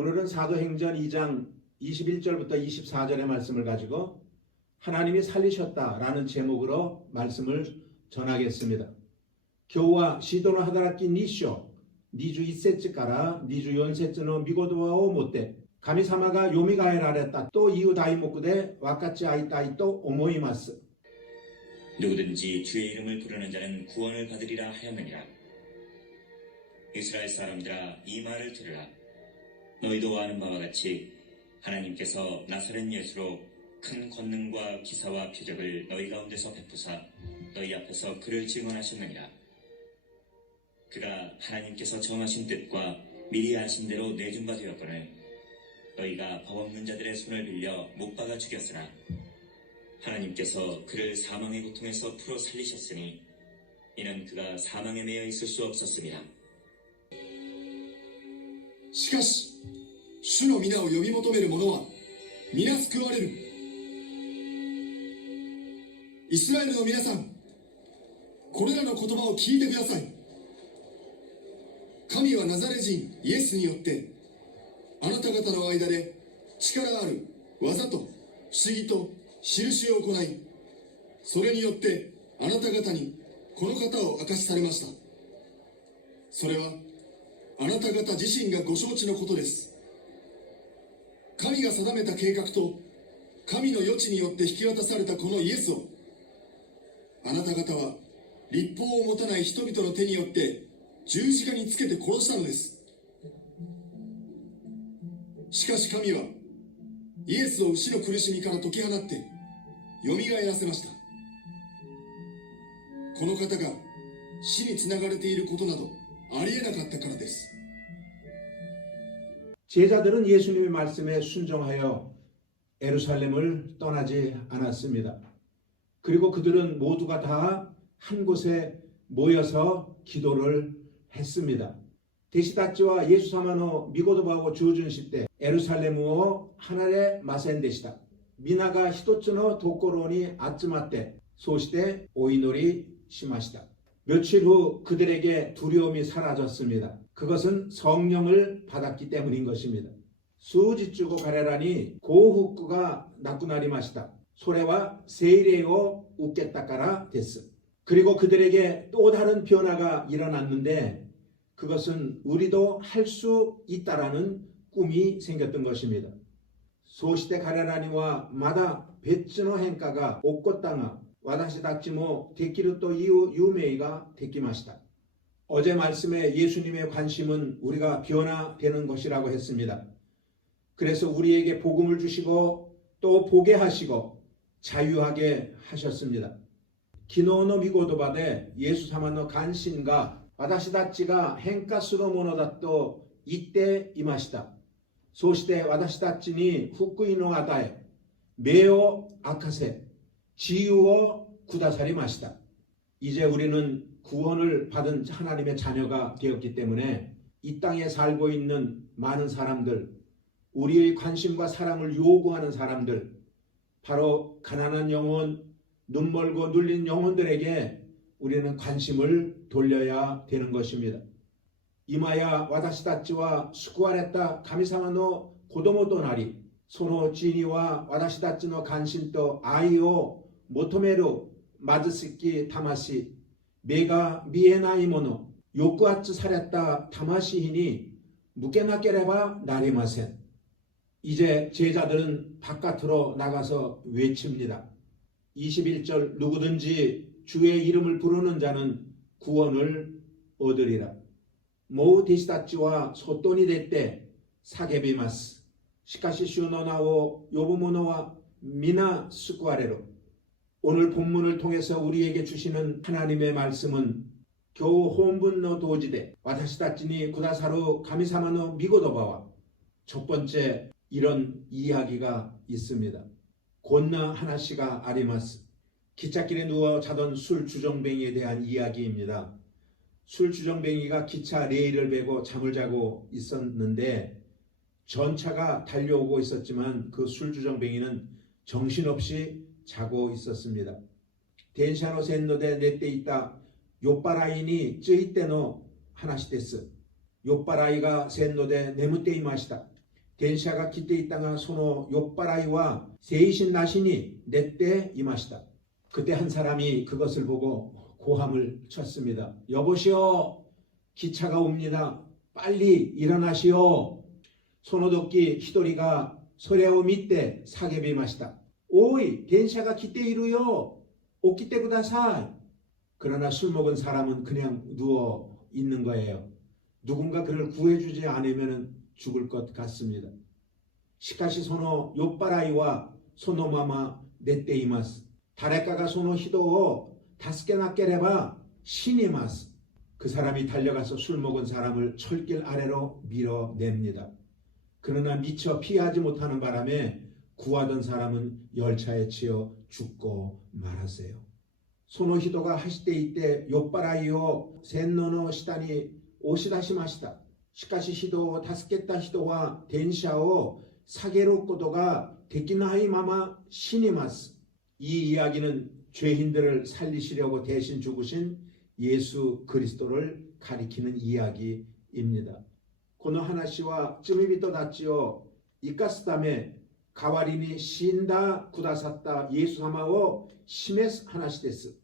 오늘은 사도행전 2장 21절부터 24절의 말씀을 가지고 하나님이 살리셨다라는 제목으로 말씀을 전하겠습니다. 교우와 시도노 하다라키 니쇼 니주 이세츠 까라 니주 연세츠노 미고도와오 못돼 가미사마가 요미가에라랬다 또 이유 다이모쿠데 와카치 아이따이 또 오모이마스 누구든지 주의 이름을 부르는 자는 구원을 받으리라 하였느니라. 이스라엘 사람들아 이 말을 들으라. 너희도 아는 바와 같이 하나님께서 나사렛 예수로 큰 권능과 기사와 표적을 너희 가운데서 베푸사 너희 앞에서 그를 증언하셨느니라. 그가 하나님께서 정하신 뜻과 미리 아신 대로 내준 바 되었거늘 너희가 법 없는 자들의 손을 빌려 못 박아 죽였으나 하나님께서 그를 사망의 고통에서 풀어 살리셨으니 이는 그가 사망에 매여 있을 수 없었습니다. しかし主の皆を呼び求める者は皆救われる。イスラエルの皆さんこれらの言葉を聞いてください。神はナザレ人イエスによってあなた方の間で力ある技と不思議と印を行いそれによってあなた方にこの方を明かしされました。それはあなた方自身がご承知のことです。神が定めた計画と神の余地によって引き渡されたこのイエスをあなた方は立法を持たない人々の手によって十字架につけて殺したのです。しかし神はイエスを死の苦しみから解き放って蘇らせました。この方が死につながれていることなどありえなかったからです 제자들은 예수님의 말씀에 순종하여 에루살렘을 떠나지 않았습니다. 그리고 그들은 모두가 다 한 곳에 모여서 기도를 했습니다. 데시다치와 예수 사마노 미고도바고 주준시 때 에루살렘으로 하나의 마센데시다. 미나가 히토츠노 도코로니 아츠마때 소시대 오이노리 심하시다. 며칠 후 그들에게 두려움이 사라졌습니다. 그것은 성령을 받았기 때문인 것입니다. 수지주고 가래라니 고후쿠가 나쿠나리 마시다. 소래와 세이레오 웃겠다까라 됐어. 그리고 그들에게 또 다른 변화가 일어났는데 그것은 우리도 할 수 있다라는 꿈이 생겼던 것입니다. 소시대 가래라니와 마다 베츠노 행가가 옥고땅아 유메이가 데키마시다. 어제 말씀에 예수님의 관심은 우리가 변화되는 것이라고 했습니다. 그래서 우리에게 복음을 주시고 또 보게 하시고 자유하게 하셨습니다. 기노노 미고도바데 예수 사마노 간신과 와다시다치가 행가스로 모노다또 이때 이마시다. 소시대 와다시다치니 후쿠이노 아다에 메오 아카세 지유어 구다사리 마시다. 이제 우리는 구원을 받은 하나님의 자녀가 되었기 때문에 이 땅에 살고 있는 많은 사람들, 우리의 관심과 사랑을 요구하는 사람들, 바로 가난한 영혼, 눈멀고 눌린 영혼들에게 우리는 관심을 돌려야 되는 것입니다. 이마야 와다시다치와 스쿠아레타 가미사마노 고도모도 나리 소노 지니와 와다시다치노 간신또 아이오 나리마센 이제 제자들은 바깥으로 나가서 외칩니다. 21절 누구든지 주의 이름을 부르는 자는 구원을 얻으리라. 모우 디시다치와 소돈이 됐대 사게비마스 시카시 슈노나오 요부모노와 미나 스쿠아레로 오늘 본문을 통해서 우리에게 주시는 하나님의 말씀은 겨우 혼분노 도지대 와다시다치니 구다사루 가미사마노 미고도바와 첫 번째 이런 이야기가 있습니다. 곤나 하나씨가 아리마스 기찻길에 누워 자던 술 주정뱅이에 대한 이야기입니다. 술 주정뱅이가 기차 레일을 베고 잠을 자고 있었는데 전차가 달려오고 있었지만 그 술 주정뱅이는 정신없이 자고 있었습니다. 덴샤노 샌노데 네때 있다. 요빠라이니 쯔이때노 하나시 데스. 요빠라이가 샌노데 네무때 이마시다. 덴샤가 기때 있다가 소노 요빠라이와 세이신 나신이 네때 이마시다. 그때 한 사람이 그것을 보고 고함을 쳤습니다. 여보시오, 기차가 옵니다. 빨리 일어나시오. 소노도끼 히도리가 소레오 밑에 사개비 마시다. 오이 덴샤가 기대 이루요 옷기 때보다살 그러나 술 먹은 사람은 그냥 누워 있는 거예요. 누군가 그를 구해주지 않으면 죽을 것 같습니다. 시카시 소노 요빠라이와 소노마마 네떼이마스 다레카가 소노 히도오 다스케 나케레바 신이마스 그 사람이 달려가서 술 먹은 사람을 철길 아래로 밀어냅니다. 그러나 미처 피하지 못하는 바람에 구하던 사람은 열차에 치여 죽고 말았어요. 소노히도가 하시때 이때 요빠라이오 센노노 시다니 오시다시 마시다. 시카시 히도 다스겠다 히도와 덴샤오 사게로 꼬도가 데키나이 마마 신이마스. 이 이야기는 죄인들을 살리시려고 대신 죽으신 예수 그리스도를 가리키는 이야기입니다. 고노 하나씨와 쯔미비또 다치오 이카스담에 가와리니 신다 구다샀다 예수 하마오 시메스 하나시 데스.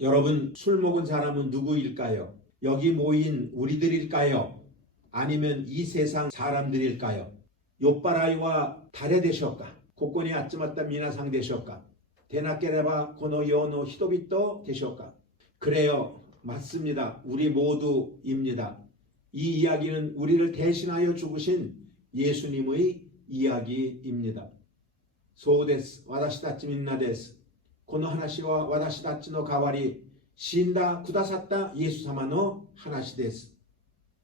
여러분 술 먹은 사람은 누구일까요? 여기 모인 우리들일까요? 아니면 이 세상 사람들일까요? 요빠라이와 달에 되셨까? 고건이 아츠마다 미나상 되셨까? 대나케레바 고노 요노 히도비토 되셨까? 그래요. 맞습니다. 우리 모두입니다. 이 이야기는 우리를 대신하여 죽으신 예수님의 이야기입니다. 소데스 와다시다치 민나데스 고노 하나시와 와다시다치노 가와리 신다 구다샀다 예수사마노 하나시데스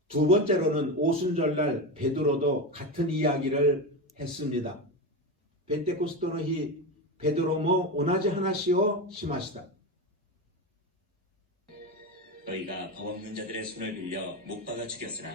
두 번째로는 오순절날 베드로도 같은 이야기를 했습니다. 벤테코스토노히 베드로모 오나지 하나시오 심하시다. 너희가 법 없는 자들의 손을 빌려 못 박아 죽였으나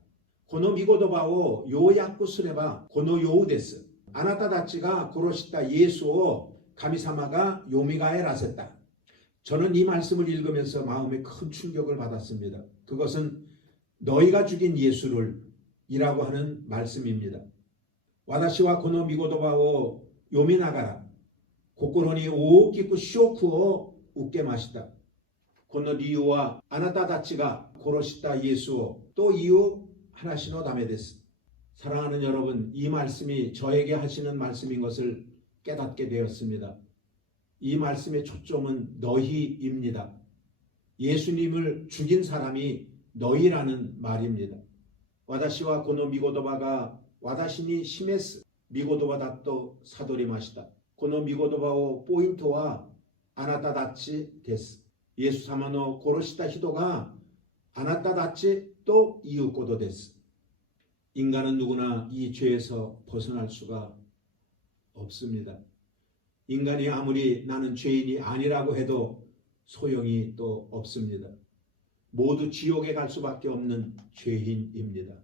고노 미고도바오 요약구 스레바 고노 요우데스. 아나타다치가 고로시다 예수오 가미사마가 요미가에 라셌다. 저는 이 말씀을 읽으면서 마음에 큰 충격을 받았습니다. 그것은 너희가 죽인 예수를 이라고 하는 말씀입니다. 와다시와 고노 미고도바오 요미나가라. 心に大きくショックを受けました。この理由はあなたたちが殺したイエスをと 하나시노 다메데스. 사랑하는 여러분, 이 말씀이 저에게 하시는 말씀인 것을 깨닫게 되었습니다. 이 말씀의 초점은 너희입니다. 예수님을 죽인 사람이 너희라는 말입니다. 와다시와 고노 미고도바가 와다시니 시메스 미고도바 닷도 사도리 마시다. 고노 미고도바오 포인트와 아나타 다치 데스. 예수 사마노 고로시다 히도가 아나타 다치 또 이웃고도 데스. 인간은 누구나 이 죄에서 벗어날 수가 없습니다. 인간이 아무리 나는 죄인이 아니라고 해도 소용이 또 없습니다. 모두 지옥에 갈 수밖에 없는 죄인입니다.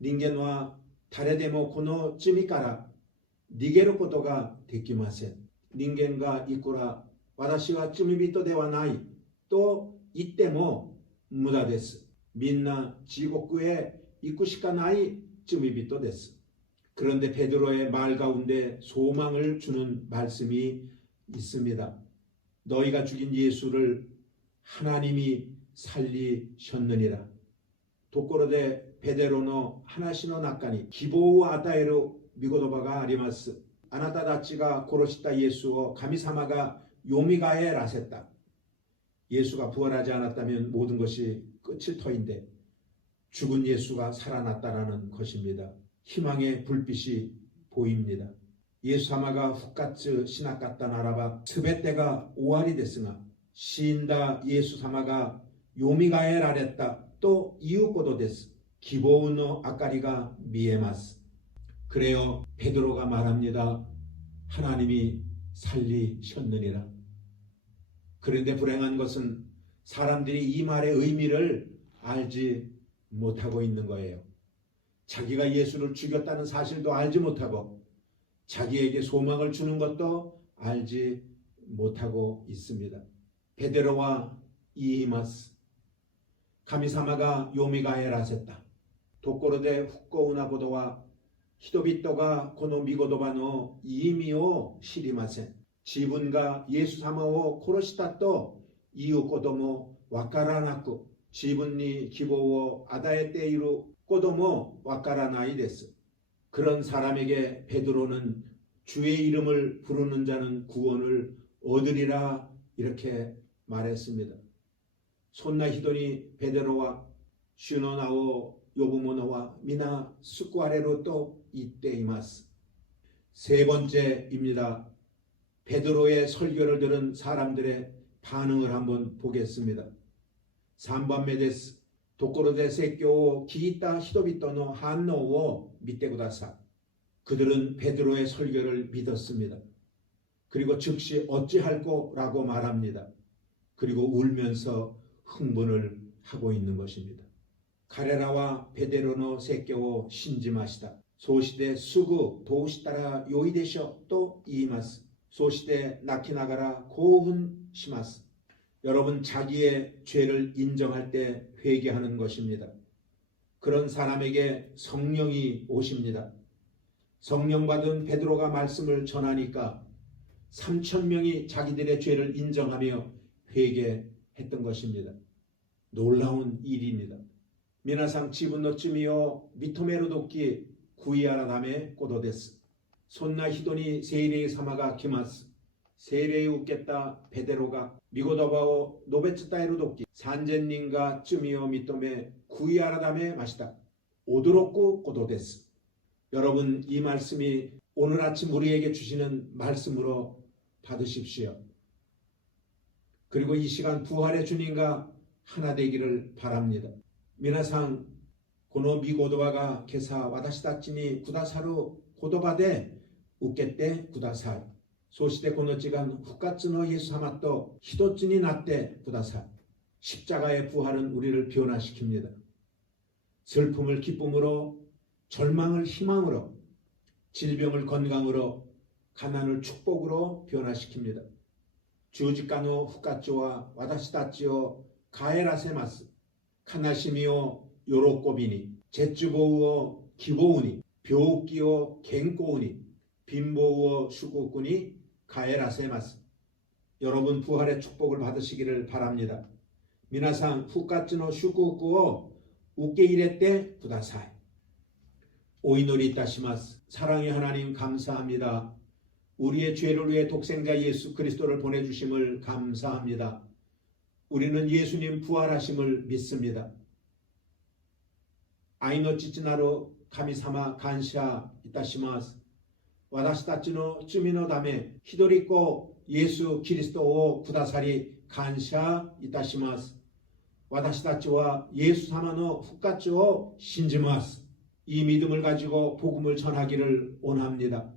닌겐와 다레데모코노 쯔미까라 니게로코토가 데키마센 닌겐과 이꾸라 와다시와 쯔미비토 데와 나이 또 이때모 무다데스 민나 지곡구에 이쿠시카 나이쯤이 빗도됐어. 그런데 베드로의 말 가운데 소망을 주는 말씀이 있습니다. 너희가 죽인 예수를 하나님이 살리셨느니라. 도코로데 베데로노 하나시노 낙가니 기보우 아다에로 미고도바가 아리마스 아나타다치가 고로시다 예수어 가미사마가 요미가에 라셋다. 예수가 부활하지 않았다면 모든 것이 끝일 터인데 죽은 예수가 살아났다라는 것입니다. 희망의 불빛이 보입니다. 예수 하마가 훅갓츠 신학갔다 나라바 스베때가 오할이 됐으나 시인다 예수 사마가 요미가에 라랬다 또 이웃고도 됐스 기보우노 아까리가 미에마스 그래요 베드로가 말합니다. 하나님이 살리셨느니라. 그런데 불행한 것은 사람들이 이 말의 의미를 알지 못하고 있는 거예요. 자기가 예수를 죽였다는 사실도 알지 못하고 자기에게 소망을 주는 것도 알지 못하고 있습니다. 베드로와 이히마스 가미사마가 요미가에라셌다. 도코로데 후코우나보도와 히도비토가 고노 미고도바노 이미오 시리마센 지분가 예수 사마오 코로시타또 이유 꼬도모 와카라나쿠 지분니 기보오 아다에 때이루 꼬도모 와카라나이 데스 그런 사람에게 베드로는 주의 이름을 부르는 자는 구원을 얻으리라 이렇게 말했습니다. 손나 히도니 베드로와 슈노나오 요부모노와 미나 스쿠아레로 또 이때 이마스 세 번째입니다. 베드로의 설교를 들은 사람들의 반응을 한번 보겠습니다. 3번 메데스 도코로데 세교 기이타 히도비토노 한노오 미테구다사 그들은 베드로의 설교를 믿었습니다. 그리고 즉시 어찌할꼬라고 말합니다. 그리고 울면서 흥분을 하고 있는 것입니다. 카레라와 베데로노 세교오 신지마시다. 소시대 수구 도시따라 요이데쇼 또 이마스. 소시대 나키나가라 고훈 시마스. 여러분 자기의 죄를 인정할 때 회개하는 것입니다. 그런 사람에게 성령이 오십니다. 성령 받은 베드로가 말씀을 전하니까 3천 명이 자기들의 죄를 인정하며 회개했던 것입니다. 놀라운 일입니다. 미나상 지분노쯤이요 미토메로 돕기 구이하라 담에 꼬도데스 손나 히도니 세이레이 사마가 기마스 세이레이 웃겠다 베데로가 미고도바오 노베츠타이로 돕기 산젠닌가 쯤이요 미토메 구이하라 담에 마시다 오드롭고 꼬도데스 여러분 이 말씀이 오늘 아침 우리에게 주시는 말씀으로 받으십시오. 그리고 이 시간 부활의 주님과 하나 되기를 바랍니다. 미나상 고노 미 고도바가 게사 와다시다치니 구다사루 고도바데 웃겠대 구다사 구다사 십자가의 부활은 우리를 변화시킵니다. 슬픔을 기쁨으로 절망을 희망으로 질병을 건강으로 가난을 축복으로 변화시킵니다. 주지카노 후카츠와 와다시다치오 가에라세마스 카나시미오 요로꼬비니 제츠보우오 기보우니 묘기오 갱꼬우니 빈보우오 슈고꾸니 가에라세마스 여러분 부활의 축복을 받으시기를 바랍니다. 미나상 후카츠노 슈고꾸오 우케이레때 구다사이 오이노리 이타시마스 사랑의 하나님 감사합니다. 우리의 죄를 위해 독생자 예수 그리스도를 보내주심을 감사합니다. 우리는 예수님 부활하심을 믿습니다. 아이노 찌찌나로 카미사마 간샤 이타시마스 와다시타치노 쯔미노 다메 히도리코 예수 그리스도오 구다사리 간샤 이타시마스 와다시타치와 예수 사마노 후카츠오 신지마스 이 믿음을 가지고 복음을 전하기를 원합니다.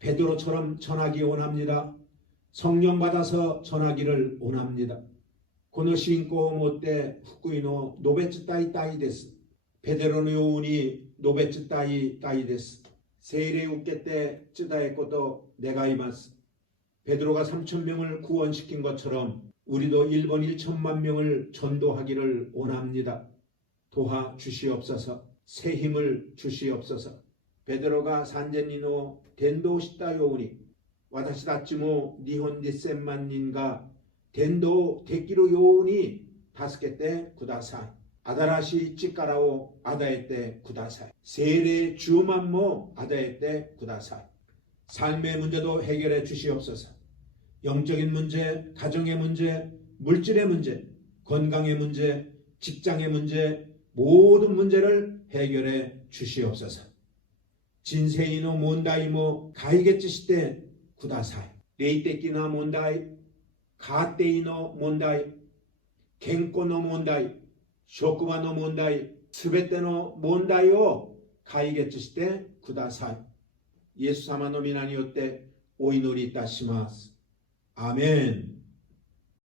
베드로처럼 전하기 원합니다. 성령 받아서 전하기를 원합니다. 고노 신고 못대 후쿠이노 노베츠 따이 따이 데스. 베드로노 요운이 노베츠 따이 따이 데스. 세일에 웃게 때 쯔다의 것도 내가 이마스. 베드로가 3천 명을 구원시킨 것처럼 우리도 일본 1천만 명을 전도하기를 원합니다. 도와 주시옵소서. 새 힘을 주시옵소서. 베드로가 산제니노 덴도 시다 요우니 와다시다치모 니혼 니센만닌가 덴도 데끼로 요우니 다스케 때 구다사이 아다라시 찌까라오 아다에 때 구다사이 세례 주만모 아다에 때 구다사이 삶의 문제도 해결해 주시옵소서. 영적인 문제, 가정의 문제, 물질의 문제, 건강의 문제, 직장의 문제, 모든 문제를 해결해 주시옵소서. 진세이노 몬다이모 가이게츠시테 구다사이 레이테키나 몬다이 가테이노 몬다이 겐코노 몬다이 職場の問題、すべての問題を解決してください。イエス様の皆によってお祈りいたします。アメン。